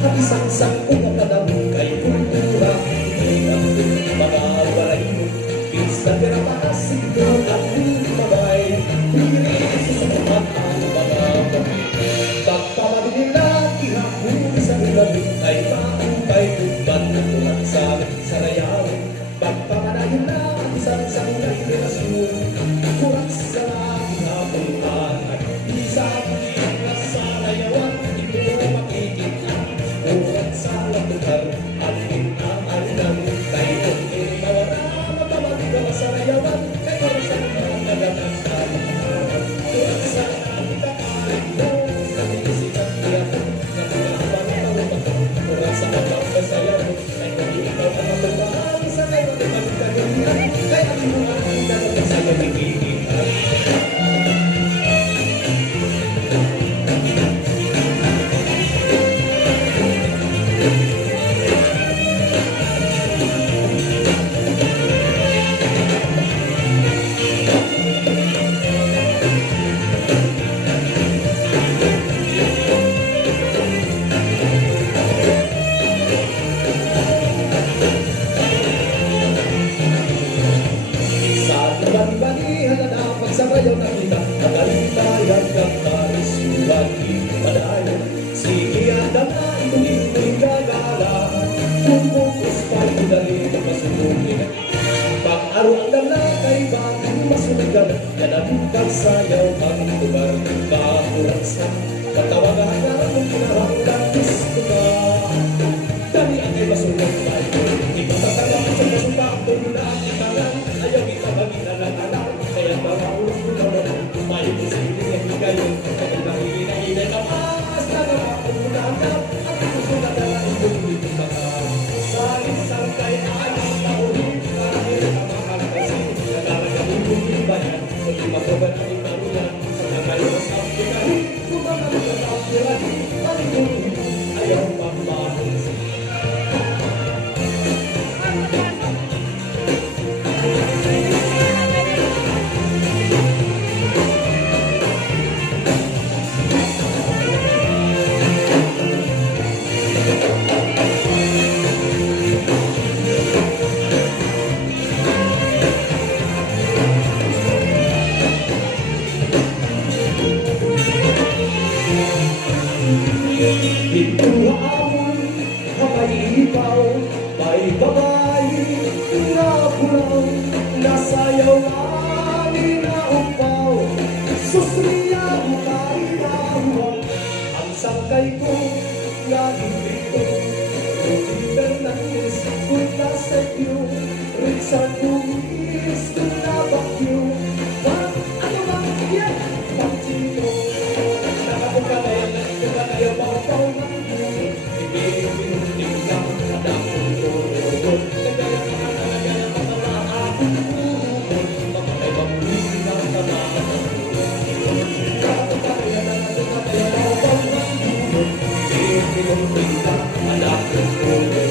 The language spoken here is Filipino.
at isang sakong kadamong kay kultura. Ilang mga waray mo, pinsa pinapasin ko at lumabay. Pilis sa sumat ang mga pamilya. Pagpamadila, ihapon sa ilalim ay maupay tuban na tumat sa sarayawin. Pagpamadila, isang sanay relasyon, kurat sa aking hapunan at isang na sa layawan, ito makikita. Kurat sa latukan at pinaaalinan, tayo ay mawala, magkabagda sa layawan, kayo sa mga nagagandaan. Kurat sa aking kakain mo, sa tinisikat niya po, na pinapang-pang-pang, kurat sa abang kasayaw, ay kami ikaw ang magandaan sa kayo na magkaganyan, kaya ang mga nagagandaan sa kanikikitan. Sabayaw na kita, magalibayan kang karisuan ipadayon. Sige ang dama, ituloy gagala, kung bukus pa'y udali masulunin. Pag-aro ang dama kay bagong masuligan, yan ang kagsayaw ang lugar. Kakulang sa katawagan na kung kinahanggang gusto ka. Dali ang ay masulog tayo, ikaw tatanggang sa masubak, tuloy na ang itangan, ayaw kita mag-inalang alam. Kaya mga ulos ko naman, tumayo ko sa hiling kayo. Kaya nahihinay na mas na nakapunagap, at gusto na dalain yung bibigaka. Sa isang kaya alam na ulit, kahit ang mahal kasi, nagalagaling yung bayan, sa limaproban ang itaruyan, sa nagayos ang pinari, kung mga magandang pirani, paligulong, ayaw magmahal sa Ito amon, makaipaw, may babae na pulang, nasayaw ani na upaw, susriya mo kainahuan, ang sangkay ko, nagipito, Oliver Nangis, punta sa iyo, Richard Luis, tunabakyo, ano ba yan, pagchito, nakapagkalayan na kaya bawa-bawa ng buhay, ibig-ibig lang at akong turod. Kagaya ka talaga na matala akong turod, makakay-babuhin ng tamaan ng buhay. Nakapagkalayan na kaya bawa-bawa ng buhay, ibig-ibig lang at akong turod.